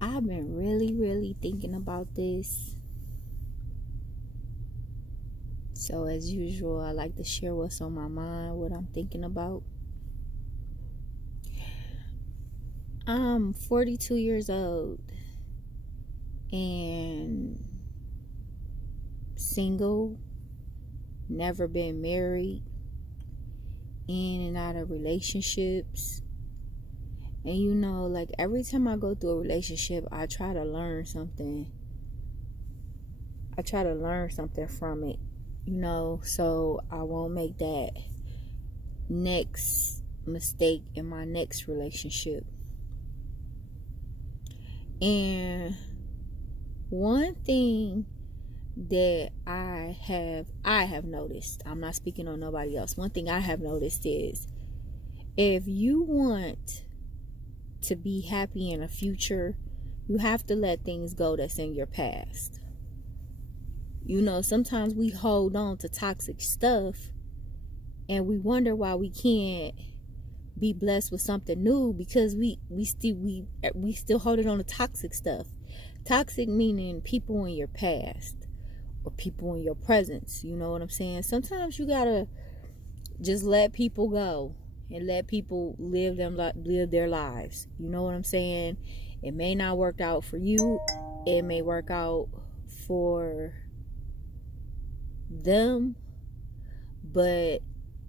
I've been really thinking about this. So, as usual, I like to share what's on my mind, what I'm thinking about. I'm 42 years old and single, never been married, in and out of relationships. And like every time I go through a relationship, I try to learn something. I try to learn something from it, so I won't make that next mistake in my next relationship. And one thing that I have noticed, I'm not speaking on nobody else. One thing I have noticed is if you want to be happy in the future, you have to let things go that's in your past. Sometimes we hold on to toxic stuff and we wonder why we can't be blessed with something new because we still holding on to toxic stuff. Toxic meaning people in your past or people in your presence. You know what I'm saying? Sometimes you gotta just let people go and let people live their lives. You know what I'm saying? It may not work out for you. It may work out for them, but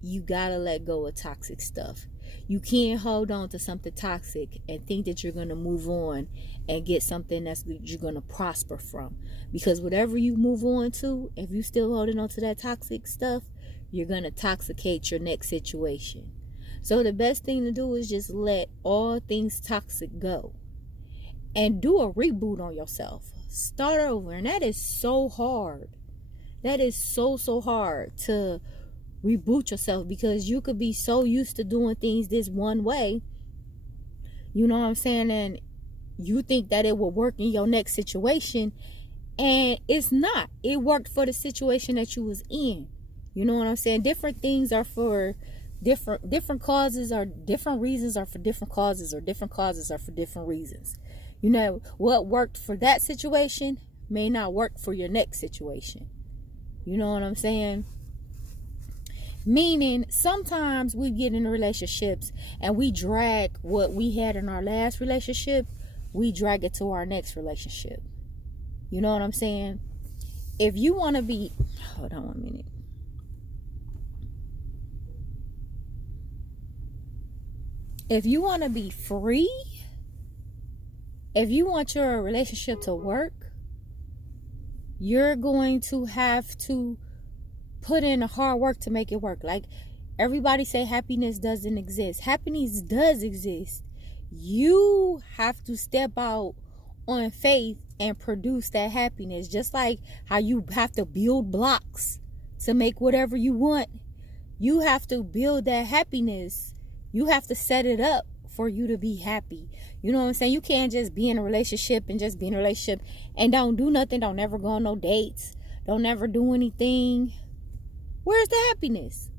you gotta let go of toxic stuff. You can't hold on to something toxic and think that you're gonna move on and get something that's you're gonna prosper from, because whatever you move on to, if you still holding on to that toxic stuff, you're gonna toxicate your next situation. So the best thing to do is just let all things toxic go and do a reboot on yourself. Start over. And that is so hard. That is so hard to reboot yourself, because you could be so used to doing things this one way, you know what I'm saying, and you think that it will work in your next situation, and it's not. It worked for the situation that you was in. You know what I'm saying? Different things are for different causes, or different reasons are for different causes, or different causes are for different reasons. What worked for that situation may not work for your next situation. You know what I'm saying? Meaning, sometimes we get in relationships and we drag what we had in our last relationship, we drag it to our next relationship. You know what I'm saying? If you want to be, hold on 1 minute. If you want to be free, if you want your relationship to work, you're going to have to put in the hard work to make it work. Like, everybody say happiness doesn't exist. Happiness does exist. You have to step out on faith and produce that happiness. Just like how you have to build blocks to make whatever you want, you have to build that happiness. You have to set it up for you to be happy. You know what I'm saying? You can't just be in a relationship and just be in a relationship and don't do nothing. Don't never go on no dates. Don't never do anything. Where's the happiness?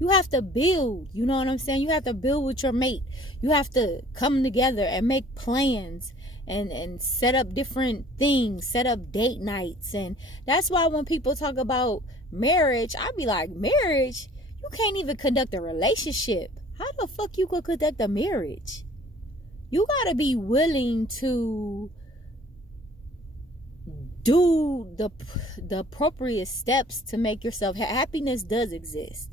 You have to build. You know what I'm saying? You have to build with your mate. You have to come together and make plans and set up different things, set up date nights. And that's why when people talk about marriage, I be like, marriage? You can't even conduct a relationship. How the fuck you could conduct a marriage? You gotta be willing to do the appropriate steps to make yourself happiness does exist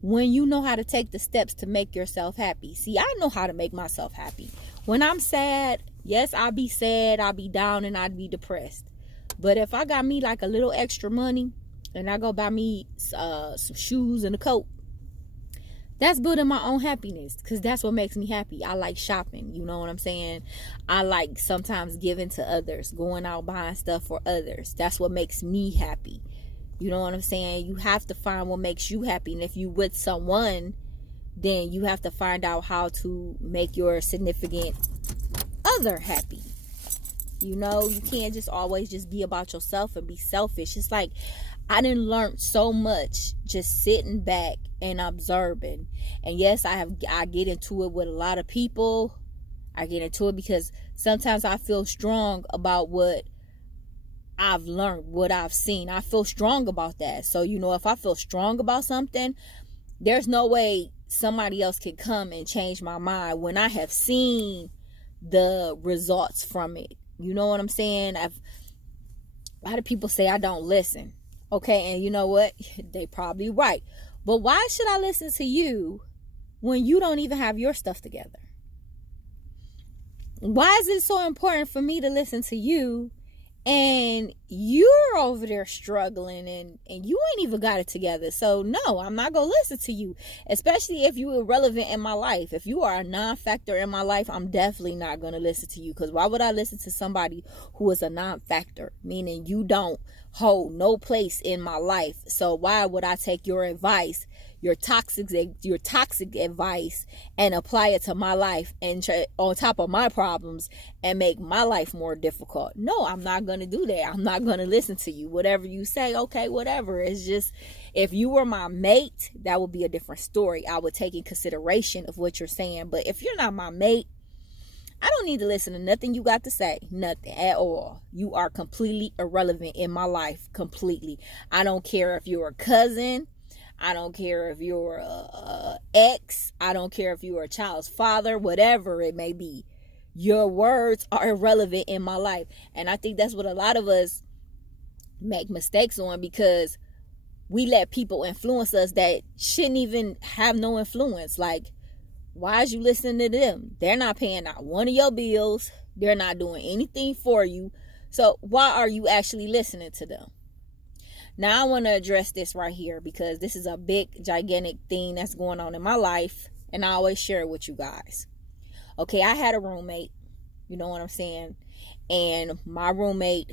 when you know how to take the steps to make yourself happy. See, I know how to make myself happy. When I'm sad, yes, I'll be sad, I'll be down, and I'd be depressed. But if I got me like a little extra money and I go buy me some shoes and a coat, that's building my own happiness, because that's what makes me happy. I like shopping, you know what I'm saying? I like sometimes giving to others, going out buying stuff for others. That's what makes me happy. You know what I'm saying? You have to find what makes you happy. And if you with someone, then you have to find out how to make your significant other happy. You can't just always just be about yourself and be selfish. It's like, I done learned so much just sitting back and observing. And yes, I get into it with a lot of people. I get into it because sometimes I feel strong about what I've learned, what I've seen. I feel strong about that. So, if I feel strong about something, there's no way somebody else can come and change my mind when I have seen the results from it. You know what I'm saying? A lot of people say I don't listen. Okay, and you know what? They probably right. But why should I listen to you when you don't even have your stuff together? Why is it so important for me to listen to you and you're over there struggling and you ain't even got it together? So no, I'm not gonna listen to you, especially if you're irrelevant in my life. If you are a non-factor in my life, I'm definitely not gonna listen to you, because why would I listen to somebody who is a non-factor, meaning you don't hold no place in my life? So why would I take your advice, your toxic advice, and apply it to my life and on top of my problems and make my life more difficult? No, I'm not going to do that. I'm not going to listen to you. Whatever you say, okay, whatever. It's just, if you were my mate, that would be a different story. I would take in consideration of what you're saying. But if you're not my mate, I don't need to listen to nothing you got to say. Nothing at all. You are completely irrelevant in my life. Completely. I don't care if you're a cousin. I don't care if you're a ex. I don't care if you're a child's father. Whatever it may be. Your words are irrelevant in my life. And I think that's what a lot of us make mistakes on, because we let people influence us that shouldn't even have no influence. Like, why is you listening to them? They're not paying not one of your bills. They're not doing anything for you. So why are you actually listening to them? Now, I want to address this right here, because this is a big, gigantic thing that's going on in my life, and I always share it with you guys. Okay, I had a roommate, you know what I'm saying? And my roommate,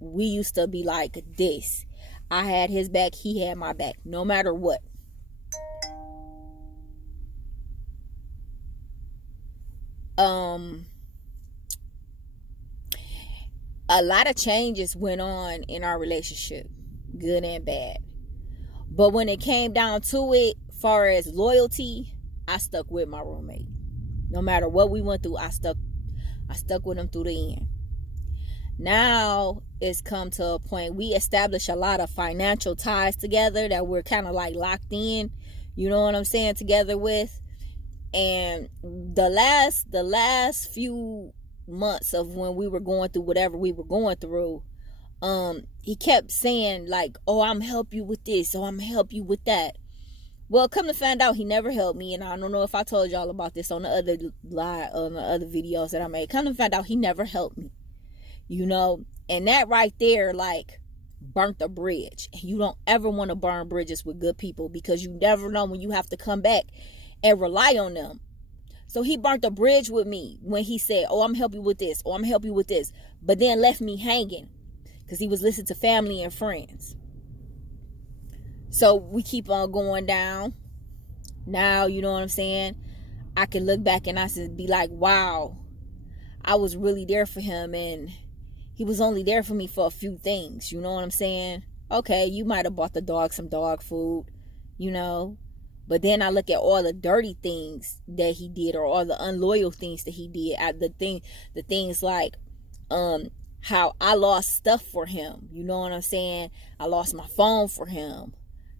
we used to be like this. I had his back, he had my back, no matter what. A lot of changes went on in our relationship, good and bad. But when it came down to it, far as loyalty, I stuck with my roommate. No matter what we went through, I stuck with him through the end. Now it's come to a point, we established a lot of financial ties together that we're kind of like locked in, you know what I'm saying, together with. And the last few months of when we were going through whatever we were going through, he kept saying like, oh, I'm help you with this, oh, I'm help you with that. Well, come to find out, he never helped me. And I don't know if I told y'all about this on the other videos that I made. Come to find out, he never helped me, you know. And that right there, like, burnt the bridge. You don't ever want to burn bridges with good people, because you never know when you have to come back and rely on them. So he burnt the bridge with me when he said, oh, I'm help you with this, or I'm help you with this, but then left me hanging because he was listening to family and friends. So we keep on going down. Now, you know what I'm saying, I can look back and I can be like, wow, I was really there for him, and he was only there for me for a few things. You know what I'm saying? Okay, you might have bought the dog some dog food, you know. But then I look at all the dirty things that he did, or all the unloyal things that he did. The things like how I lost stuff for him. You know what I'm saying? I lost my phone for him.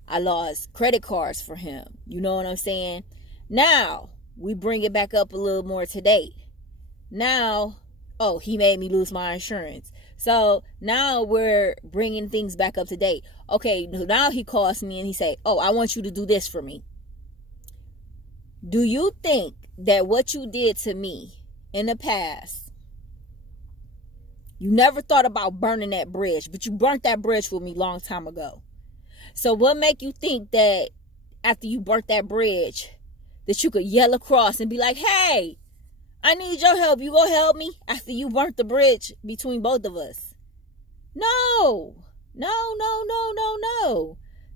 I lost credit cards for him. You know what I'm saying? Now, we bring it back up a little more today. Now, oh, he made me lose my insurance. So now we're bringing things back up to date. Okay, now he calls me and he say, oh, I want you to do this for me. Do you think that what you did to me in the past, you never thought about burning that bridge, but you burnt that bridge with me long time ago? So what make you think that after you burnt that bridge, that you could yell across and be like, hey, I need your help, you gonna help me, after you burnt the bridge between both of us? No.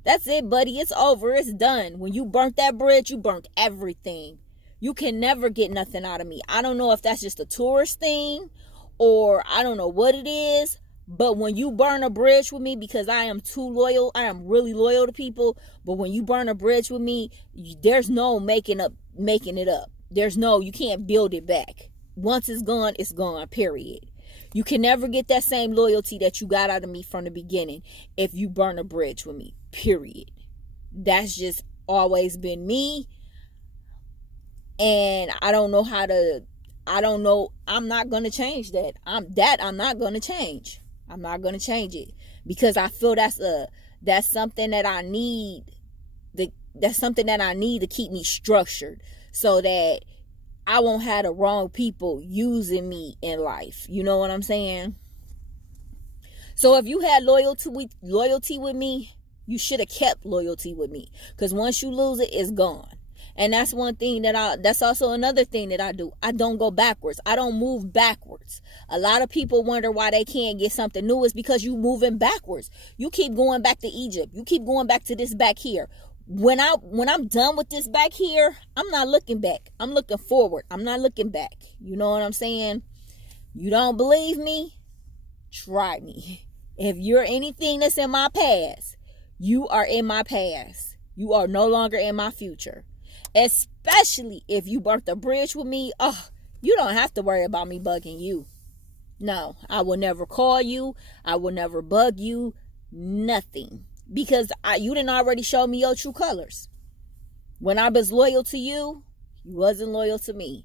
That's it, buddy. It's over. It's done. When you burnt that bridge, you burnt everything. You can never get nothing out of me. I don't know if that's just a tourist thing, or I don't know what it is, but when you burn a bridge with me, because I am too loyal, I am really loyal to people, but when you burn a bridge with me, there's no making it up. you can't build it back. Once it's gone, period. You can never get that same loyalty that you got out of me from the beginning if you burn a bridge with me, period. That's just always been me. And I'm not going to change that. I'm not going to change. I'm not going to change it because I feel that's something that I need. That's something that I need to keep me structured so that I won't have the wrong people using me in life. You know what I'm saying? So if you had loyalty with me, you should have kept loyalty with me. Because once you lose it, it's gone. And that's that's also another thing that I do. I don't go backwards. I don't move backwards. A lot of people wonder why they can't get something new. It's because you moving backwards. You keep going back to Egypt. You keep going back to this back here. When I'm done with this back here, I'm not looking back. I'm looking forward. I'm not looking back. You know what I'm saying? You don't believe me? Try me. If you're anything that's in my past, you are in my past. You are no longer in my future. Especially if you burnt a bridge with me. Oh, you don't have to worry about me bugging you. No, I will never call you. I will never bug you. Nothing. Because you didn't already show me your true colors. When I was loyal to you, you wasn't loyal to me.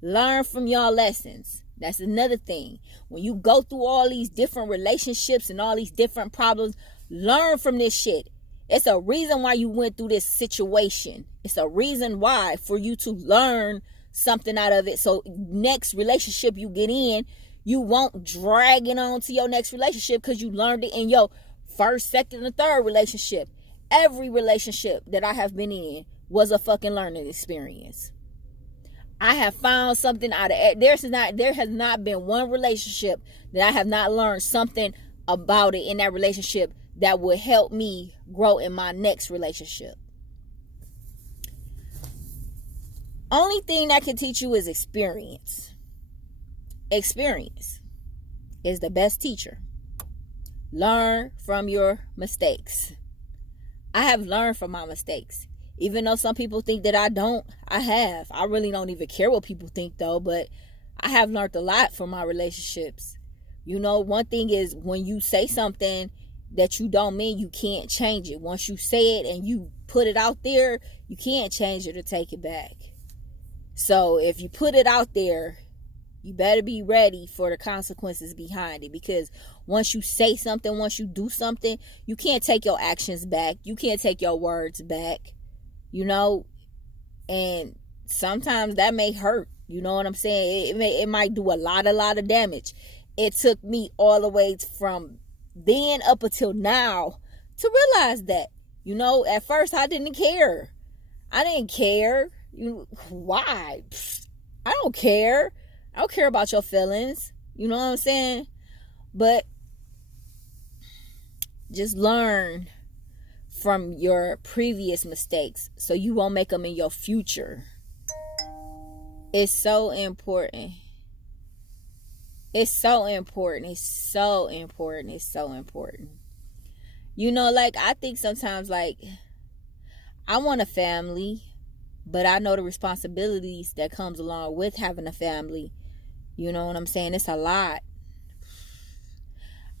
Learn from your lessons. That's another thing. When you go through all these different relationships and all these different problems, learn from this shit. It's a reason why you went through this situation. It's a reason why for you to learn something out of it. So next relationship you get in, you won't drag it on to your next relationship because you learned it in your first, second, and third relationship. Every relationship that I have been in was a fucking learning experience. I have found something out of it. There has not been one relationship that I have not learned something about it in that relationship that would help me grow in my next relationship. Only thing that can teach you is experience. Experience is the best teacher. Learn from your mistakes. I have learned from my mistakes. Even though some people think that I don't, I have. I really don't even care what people think though, but I have learned a lot from my relationships. You know, one thing is when you say something that you don't mean, you can't change it. Once you say it and you put it out there, you can't change it or take it back. So if you put it out there, you better be ready for the consequences behind it. Because once you say something, once you do something, you can't take your actions back. You can't take your words back. You know, and sometimes that may hurt. You know what I'm saying? It might do a lot of damage. It took me all the way from then up until now to realize that. You know, at first I didn't care. Why? I don't care. I don't care about your feelings. You know what I'm saying? But just learn from your previous mistakes so you won't make them in your future. It's so important. It's so important. It's so important. It's so important. You know, like, I think sometimes, like, I want a family, but I know the responsibilities that comes along with having a family. You know what I'm saying? It's a lot.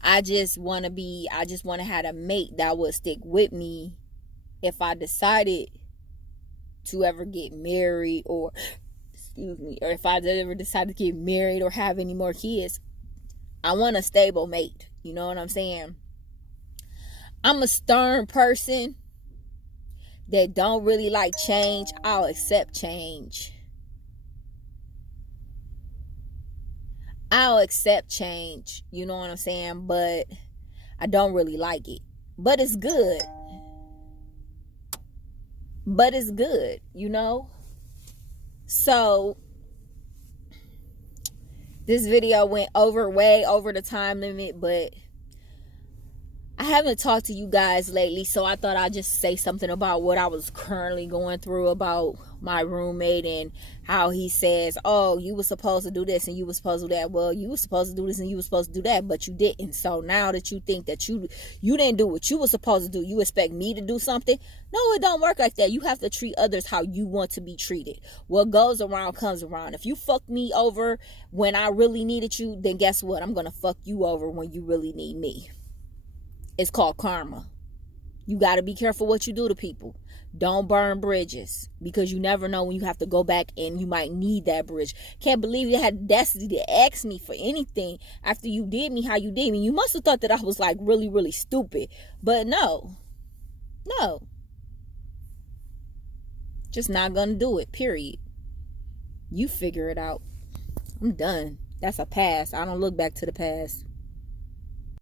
I just want to have a mate that would stick with me if I decided to ever get married or if I ever decide to get married or have any more kids. I want a stable mate. You know what I'm saying? I'm a stern person that don't really like change. I'll accept change. I'll accept change, you know what I'm saying? But I don't really like it. But it's good. You know? So, this video went way over the time limit, but I haven't talked to you guys lately, so I thought I'd just say something about what I was currently going through about my roommate and how he says, oh, you were supposed to do this and you were supposed to do that. Well, you were supposed to do this and you were supposed to do that, but you didn't. So now that you think that you didn't do what you were supposed to do, you expect me to do something? No, it don't work like that. You have to treat others how you want to be treated. What goes around comes around. If you fucked me over when I really needed you, then guess what? I'm going to fuck you over when you really need me. It's called karma. You got to be careful what you do to people. Don't burn bridges, because you never know when you have to go back and you might need that bridge. Can't believe you had the audacity to ask me for anything after you did me how you did me. You must have thought that I was like really, really stupid. But no. Just not gonna do it, period. You figure it out. I'm done. That's a pass. I don't look back to the past.